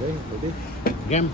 Okay, pwede. Gam.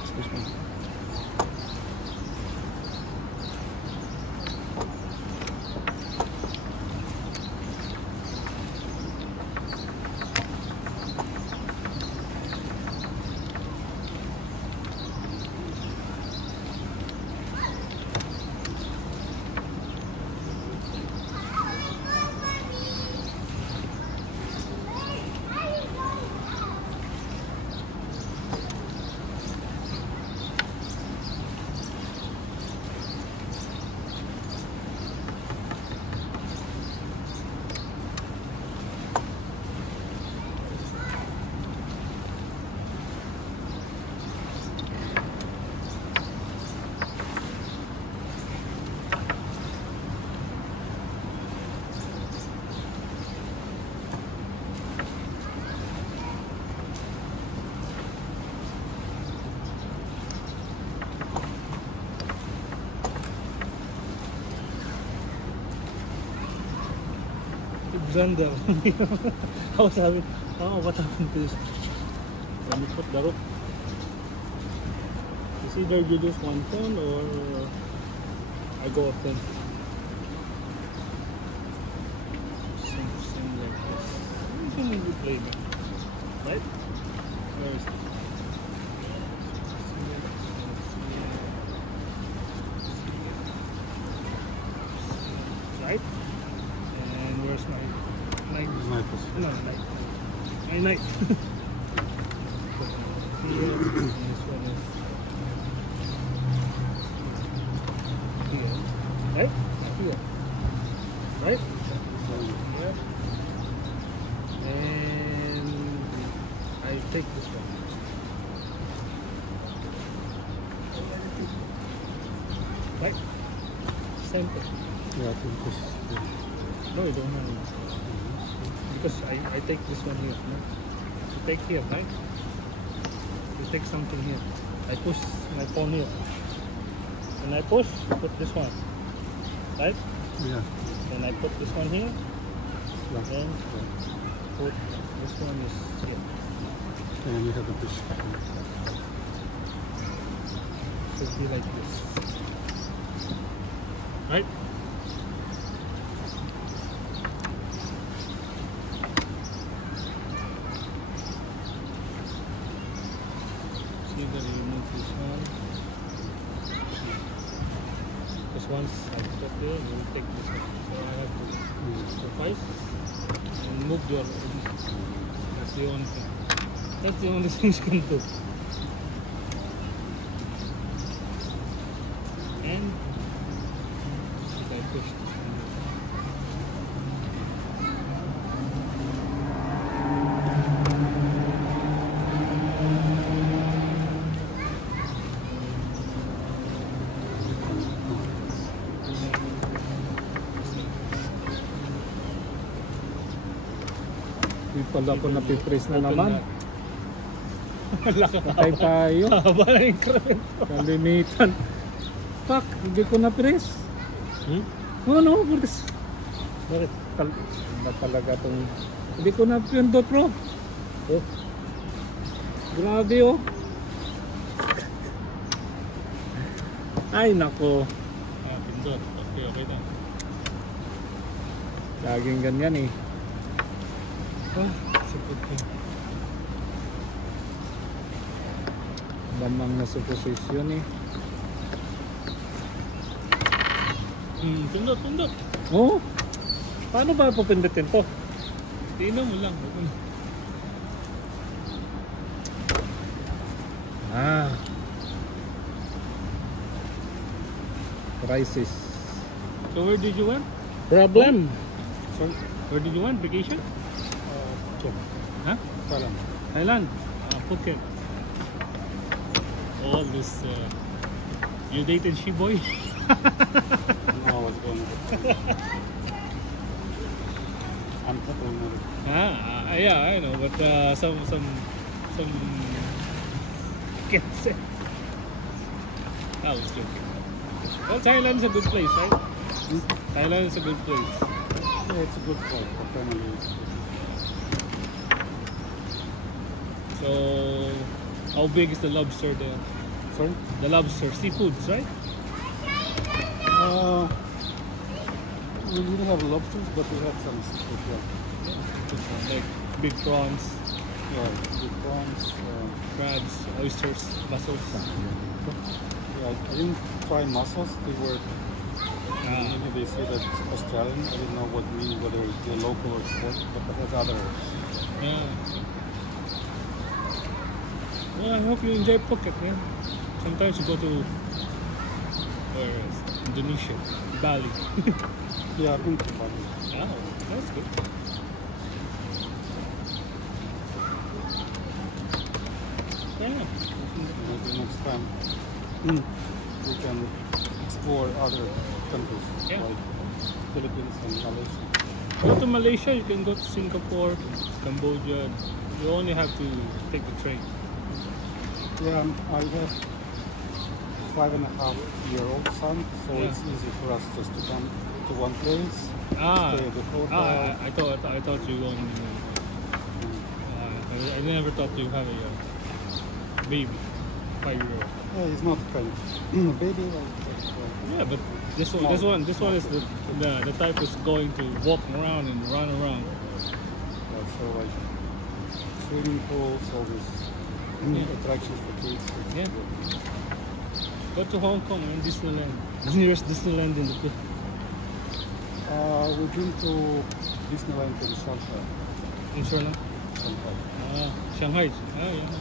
Excuse me. Blender. I was having, oh, what happened to this? Let me put the rope. It's either you use one phone or I go off then. Same like that. flavor. Right? Where is it? Right? And where's my knife? My position. No, knife. My knife. Here, and this one is here. Right? Here. Right? Here. And I take this one. Right? Center. Yeah, I think this is good. No, you don't know. Because I take this one here. No? You take here, right? You take something here. I push my phone here. When I push, put this one. Right? Yeah. Then I put this one here. Yeah. Then put this one is here. And you have the fish. Should be like this. Right? See that you remove this one. Because once I put there, you will take this one. So I have to suffice and move your. That's the only thing. That's the only thing you can do. And if I push this one. Di pala ako napipress na Open naman. na. Patay tayo. Haba na yung increment. Kalimitan. Fuck, hindi ko na-press. Hmm? No, press. Bakit? Na talaga itong... Hindi ko na-pindot, bro. Oh. Grabe, oh. Ay, nako. Pindot. Okay na. Laging ganyan, eh. Ah, sipot ko. Lamang na supposition, eh. Pindot. Oh? Paano ba pupindutin to? Tingnan mo lang. Ah. Crisis. So where did you went? Problem. Sorry. Where did you went? Vacation? Check. Huh? Problem. Thailand. Phuket. All this. You dated she boy? No, I was going to. I'm not going Yeah, I know, but some kids. I was joking. Well, Thailand's a good place, right? Thailand is a good place. Yeah, it's a good place for family. So, how big is the lobster there? Sorry? The lobster, seafoods, right? We didn't have lobsters, but we had some seafood. Yeah. Like big prawns, Yeah, big prawns. crabs, oysters, mussels. Yeah, I didn't try mussels. They were maybe they say that it's Australian. I didn't know what mean whether they're local or export, but there's other. Yeah. Well, I hope you enjoy Phuket, man. Sometimes you go to where is it? Indonesia, Bali. Yeah, I've been to Bali. Oh, that's good. Yeah. Maybe next time we can explore other countries Yeah. like Philippines and Malaysia. Go to Malaysia, you can go to Singapore, Cambodia. You only have to take the train. Yeah, I have 5.5-year-old son, so Yeah. it's easy for us just to come to one place, stay at the hotel. I thought you only. I never thought you have a baby, 5-year-old. Yeah, he's not kind of baby. Yeah, but this one is the type is going to walk around and run around. So like swimming pools, all these attractions for kids. It's Yeah. good. Go to Hong Kong and Disneyland. The nearest Disneyland in the Philippines. We've been to Disneyland in Shanghai. In Shanghai. Shanghai. Shanghai. Yeah.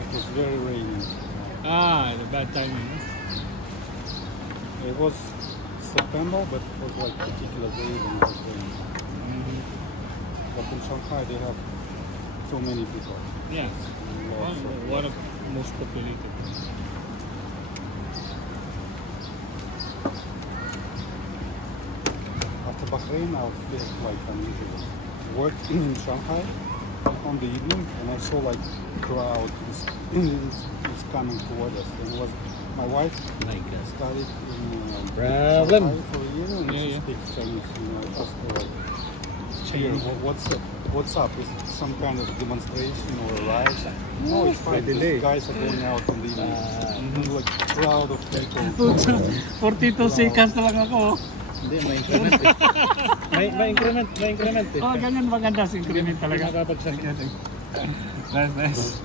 It was very rainy. The bad timing. It was September, but it was like particular days and it was raining. Mm-hmm. But in Shanghai they have so many people. Yeah. Lots of- One of the most populated. After Bahrain, I felt like unusual. Worked in Shanghai on the evening, and I saw like crowd is coming toward us. And it was my wife studied in Problem. Shanghai for a year, and she Yeah. speaks Chinese. You know, I asked her like, "Here, what's up? What's up? Is it some kind of demonstration or a riot?" No, it's fine. delay. These guys are going out on the evening. And like crowd of people. 42 seconds na lang ako. Hindi, may increment eh. may increment eh. Ganyan maganda si increment talaga. Nakapagsakin. Nice.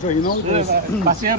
So you know, there's Pasir.